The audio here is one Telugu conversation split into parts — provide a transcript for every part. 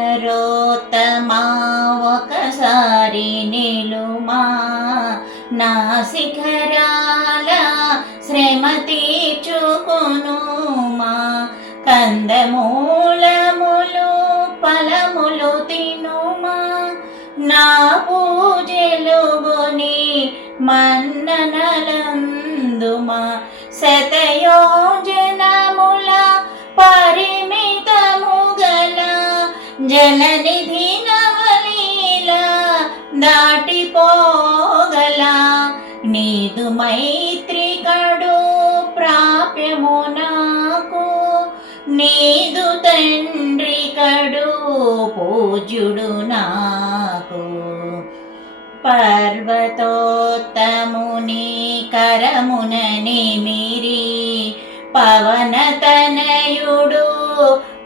వానరోత్తమా ఒకసారి నిలుమా నా శిఖరాల శ్రమ తీర్చుకొనుమా కందమూలములు ఫలములు తినుమా నా పూజలుగుని మన్ననలందుమా శత నీదు మైత్రి కడు ప్రాప్యము నాకు. నీదు తండ్రి కడు పూజ్యుడు నాకు. పర్వతోత్తముని కరమున నిమిరి పవనతనయుడు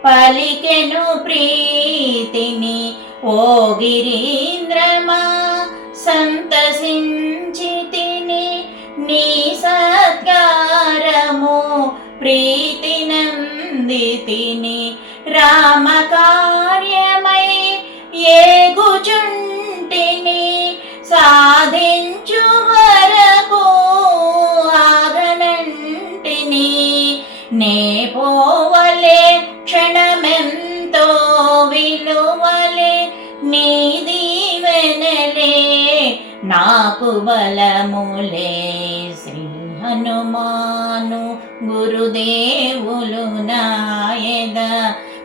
పలికెను ప్రీతిని. ఓ గిరీంద్రమా సంతసించి నంది తిని రామకార్యమై ఏగుచుంటిని సాధించు వరకు ఆగనంటిని నే పోవలే క్షణమెంతో విలువలే నీది వెనలే నాకు బలములే శ్రీ హనుమా. గురుదేవులు నాయద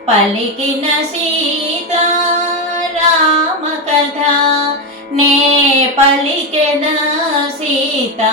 పలికిన సీతారామ కథ నే పలికెద సీతా